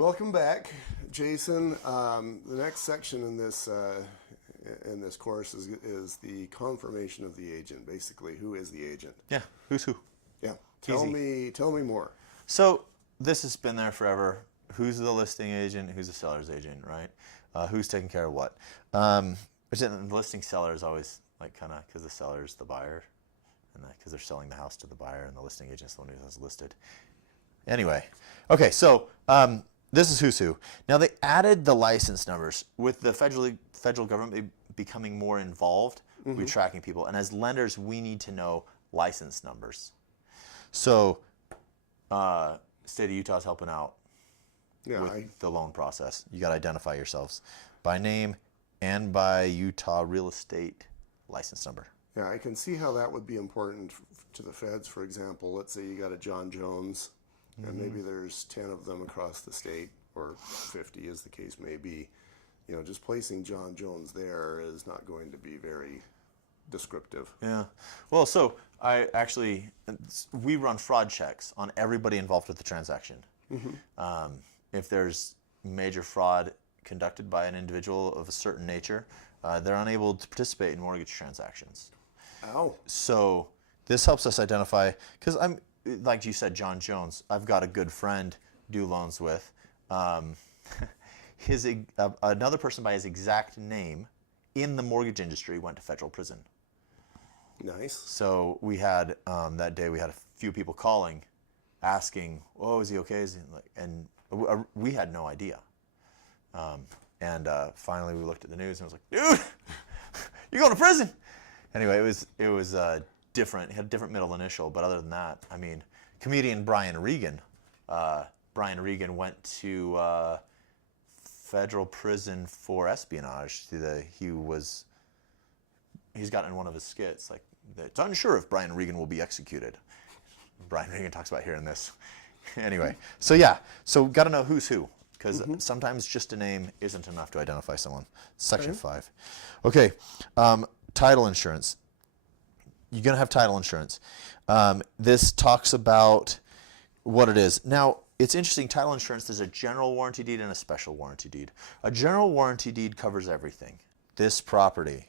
Welcome back, Jason. The next section in this course is the confirmation of the agent. Basically, who is the agent? Yeah, who's who? Yeah, tell me more. So this has been there forever. Who's the listing agent? Who's the seller's agent? Right? Who's taking care of what? Which the listing seller is always like kind of because the seller is the buyer, and because they're selling the house to the buyer, and the listing agent is the one who has listed. Anyway, okay, so. This is who's who. Now they added the license numbers with the federal government becoming more involved. We're tracking people, and as lenders, we need to know license numbers. So, state of Utah is helping out with the loan process. You got to identify yourselves by name and by Utah real estate license number. Yeah, I can see how that would be important to the feds. For example, let's say you got a John Jones. And maybe there's 10 of them across the state, or 50 as the case may be. You know, just placing John Jones there is not going to be very descriptive. Yeah. Well, so we run fraud checks on everybody involved with the transaction. If there's major fraud conducted by an individual of a certain nature, they're unable to participate in mortgage transactions. Ow. So this helps us identify, because like you said, John Jones, I've got a good friend do loans with. Another person by his exact name in the mortgage industry went to federal prison. Nice. So we had, that day we had a few people calling, asking, oh, is he okay? And we had no idea. Finally we looked at the news and I was like, dude, you're going to prison. Anyway, it was different. He had a different middle initial, but other than that, I mean, comedian Brian Regan went to federal prison for espionage. He's gotten in one of his skits, like, it's unsure if Brian Regan will be executed. Brian Regan talks about hearing this. Anyway, so yeah, so got to know who's who, because sometimes just a name isn't enough to identify someone. Section 5. Okay, title insurance. You're going to have title insurance. This talks about what it is. Now, it's interesting, title insurance, there's a general warranty deed and a special warranty deed. A general warranty deed covers everything, this property.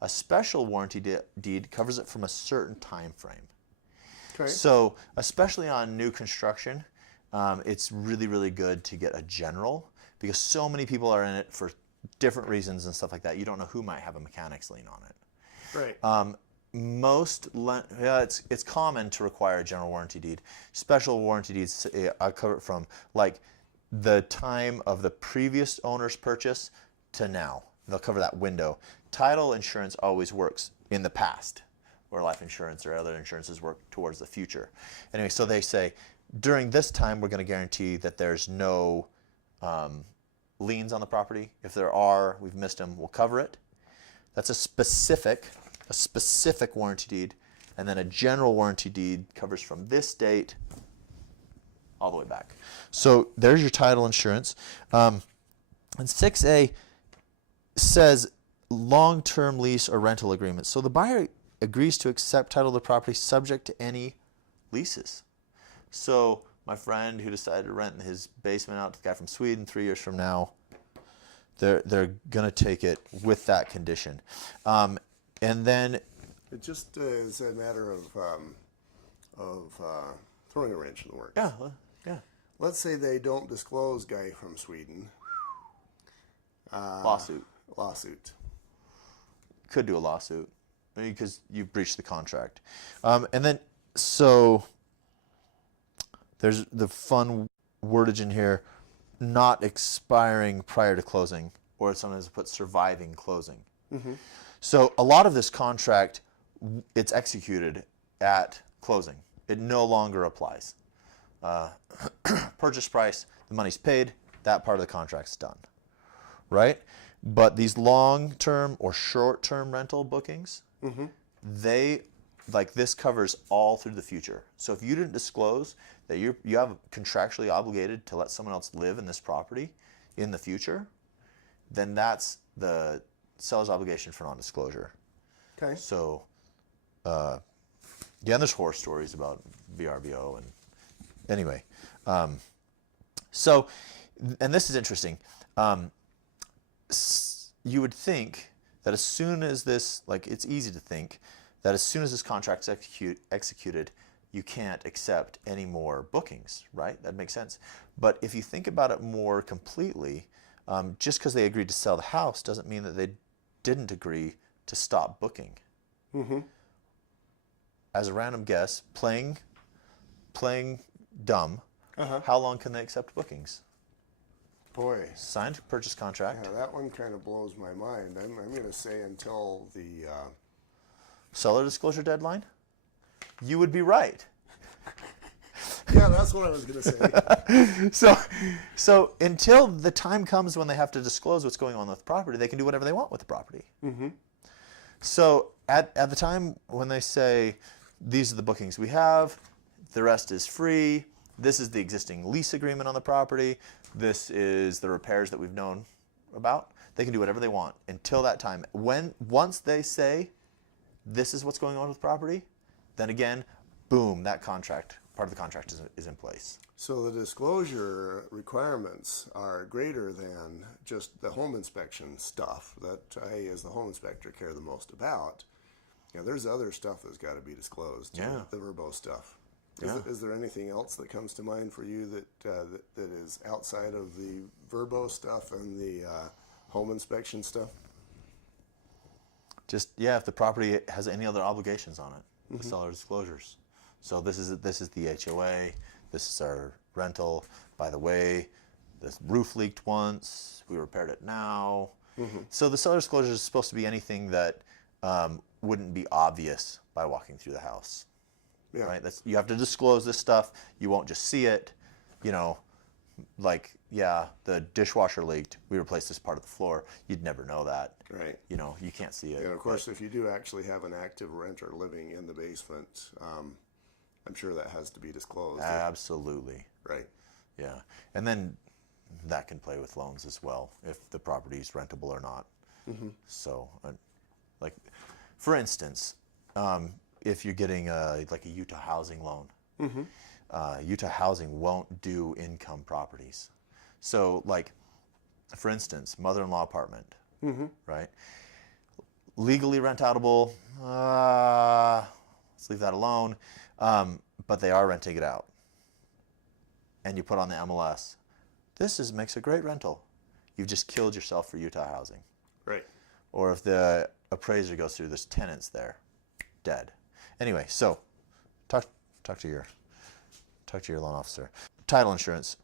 A special warranty deed covers it from a certain time frame. Okay. So, especially on new construction, it's really, really good to get a general, because so many people are in it for different reasons and stuff like that. You don't know who might have a mechanic's lien on it. Right. It's common to require a general warranty deed. Special warranty deeds I cover it from like the time of the previous owner's purchase to now. They'll cover that window. Title insurance always works in the past, where life insurance or other insurances work towards the future. Anyway, so they say during this time we're going to guarantee that there's no liens on the property. If there are, we've missed them, we'll cover it. That's a specific warranty deed, and then a general warranty deed covers from this date all the way back. So there's your title insurance. And 6A says long-term lease or rental agreement. So the buyer agrees to accept title of the property subject to any leases. So my friend who decided to rent his basement out to the guy from Sweden 3 years from now, they're going to take it with that condition. And then it just is a matter of throwing a wrench in the works. Yeah. Let's say they don't disclose guy from Sweden. Lawsuit. Could do a lawsuit because you've breached the contract. And then, so there's the fun wordage in here, not expiring prior to closing, or sometimes put surviving closing. So a lot of this contract, it's executed at closing. It no longer applies. Purchase price, the money's paid, that part of the contract's done, right? But these long-term or short-term rental bookings, this covers all through the future. So if you didn't disclose that you have contractually obligated to let someone else live in this property in the future, then that's the seller's obligation for non-disclosure. Okay. So, and there's horror stories about VRBO, and anyway, so and this is interesting. You would think that as soon as this, like, it's easy to think that as soon as this contract's executed, you can't accept any more bookings, right? That makes sense. But if you think about it more completely, just because they agreed to sell the house doesn't mean that they didn't agree to stop booking. Mm-hmm. As a random guess, playing dumb, how long can they accept bookings? Boy. Signed purchase contract. Yeah, that one kind of blows my mind. I'm going to say until the... Seller disclosure deadline? You would be right. Yeah, that's what I was going to say. So until the time comes when they have to disclose what's going on with the property, they can do whatever they want with the property. Mm-hmm. So at the time when they say, these are the bookings we have, the rest is free, this is the existing lease agreement on the property, this is the repairs that we've known about, they can do whatever they want until that time. Once they say, this is what's going on with the property, then again, boom, that contract, part of the contract is in place. So the disclosure requirements are greater than just the home inspection stuff that I, as the home inspector, care the most about. You know, there's other stuff that's got to be disclosed. Yeah. The Verbo stuff. Yeah. Is there anything else that comes to mind for you that is outside of the Verbo stuff and the home inspection stuff? Just, yeah, if the property has any other obligations on it, the seller disclosures. So this is the HOA, this is our rental. By the way, this roof leaked once, we repaired it now. So the seller disclosure is supposed to be anything that wouldn't be obvious by walking through the house. Yeah. Right? You have to disclose this stuff. You won't just see it. You know, like, yeah, the dishwasher leaked. We replaced this part of the floor. You'd never know that. Right. You know, you can't see it. And of course, if you do actually have an active renter living in the basement, I'm sure that has to be disclosed. Absolutely. Right. Yeah. And then that can play with loans as well, if the property is rentable or not. So, like, for instance, if you're getting like a Utah housing loan, Utah housing won't do income properties. So, like, for instance, mother-in-law apartment, right? Legally rent-outable, let's leave that alone, but they are renting it out. And you put on the MLS, this makes a great rental. You've just killed yourself for Utah housing. Right. Or if the appraiser goes through, there's tenants there, dead. Anyway, so talk to your loan officer. Title insurance.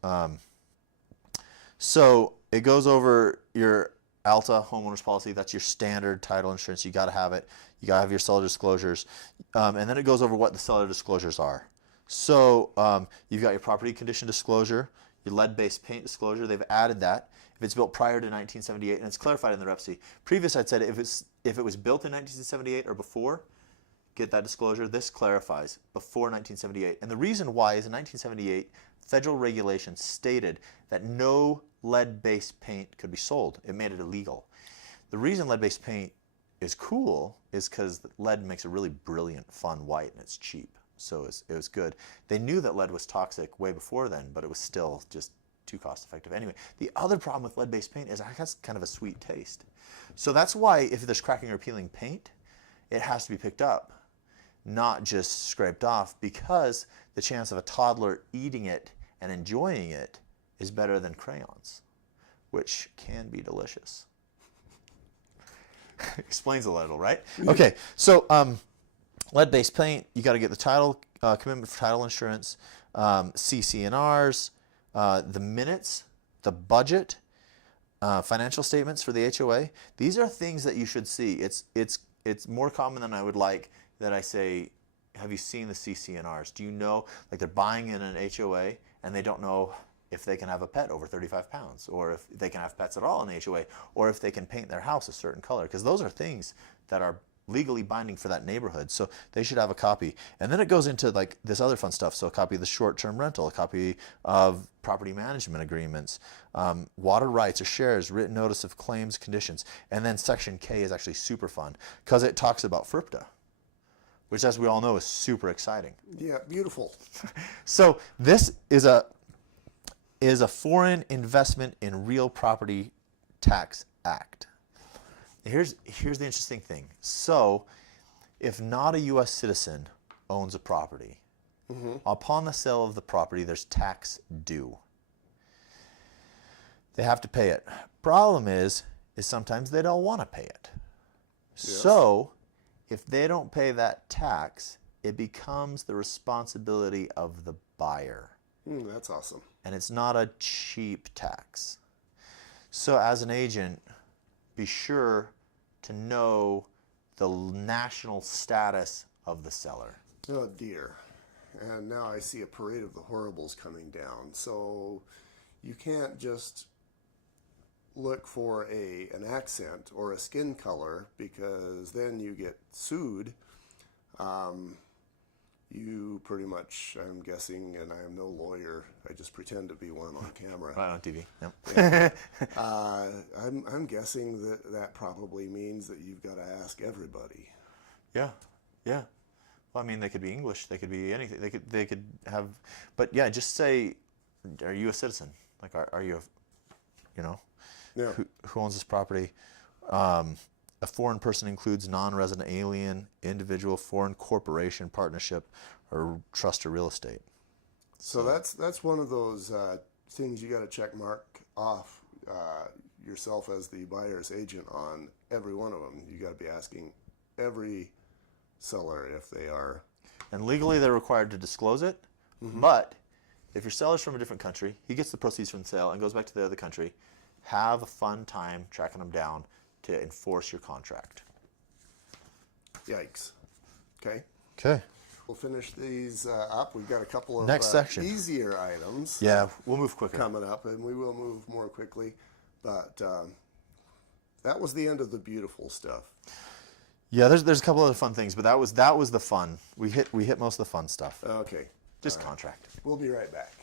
So it goes over your Alta homeowners policy. That's your standard title insurance. You got to have it. You got to have your seller disclosures, and then it goes over what the seller disclosures are. So you've got your property condition disclosure, your lead-based paint disclosure. They've added that if it's built prior to 1978, and it's clarified in the repc. Previous, I'd said if it was built in 1978 or before, get that disclosure. This clarifies before 1978. And the reason why is in 1978, federal regulations stated that no lead-based paint could be sold. It made it illegal. The reason lead-based paint is cool is because lead makes a really brilliant, fun white, and it's cheap. So it was good. They knew that lead was toxic way before then, but it was still just too cost effective. Anyway, the other problem with lead-based paint is it has kind of a sweet taste. So that's why if there's cracking or peeling paint, it has to be picked up, not just scraped off, because the chance of a toddler eating it and enjoying it is better than crayons, which can be delicious. Explains a little, right? Okay, so lead-based paint, you got to get the title, commitment for title insurance, CC&Rs, the minutes, the budget, financial statements for the HOA. These are things that you should see. It's more common than I would like that I say, have you seen the CC&Rs? Do you know, like, they're buying in an HOA and they don't know if they can have a pet over 35 pounds, or if they can have pets at all in the HOA, or if they can paint their house a certain color, because those are things that are legally binding for that neighborhood. So they should have a copy. And then it goes into like this other fun stuff. So a copy of the short-term rental, a copy of property management agreements, water rights or shares, written notice of claims, conditions. And then section K is actually super fun because it talks about FRPTA, which, as we all know, is super exciting. Yeah, beautiful. So this is is a Foreign Investment in Real Property Tax Act. Here's the interesting thing. So, if not a U.S. citizen owns a property, upon the sale of the property, there's tax due. They have to pay it. Problem is sometimes they don't want to pay it. Yes. So, if they don't pay that tax, it becomes the responsibility of the buyer. That's awesome. And it's not a cheap tax. So as an agent, be sure to know the national status of the seller. Oh dear. And now I see a parade of the horribles coming down. So you can't just look for an accent or a skin color, because then you get sued. You pretty much, I'm guessing, and I am no lawyer, I just pretend to be one on camera. Right on TV. Yep. Yeah. I'm guessing that probably means that you've got to ask everybody. Yeah. Yeah. Well, I mean, they could be English. They could be anything. They could have, but yeah, just say, are you a citizen? Like, are you Yeah. Who owns this property? A foreign person includes non-resident alien, individual, foreign corporation, partnership, or trust or real estate. So that's one of those things you got to check mark off yourself as the buyer's agent on every one of them. You got to be asking every seller if they are. And legally, they're required to disclose it. But if your seller's from a different country, he gets the proceeds from the sale and goes back to the other country. Have a fun time tracking them down to enforce your contract. Yikes. Okay. Okay. We'll finish these up. We've got a couple of Next section. easier items. Yeah, we'll move quicker. Coming up, and we will move more quickly. But that was the end of the beautiful stuff. Yeah, there's a couple other fun things, but that was the fun. We hit most of the fun stuff. Okay. Just contract. We'll be right back.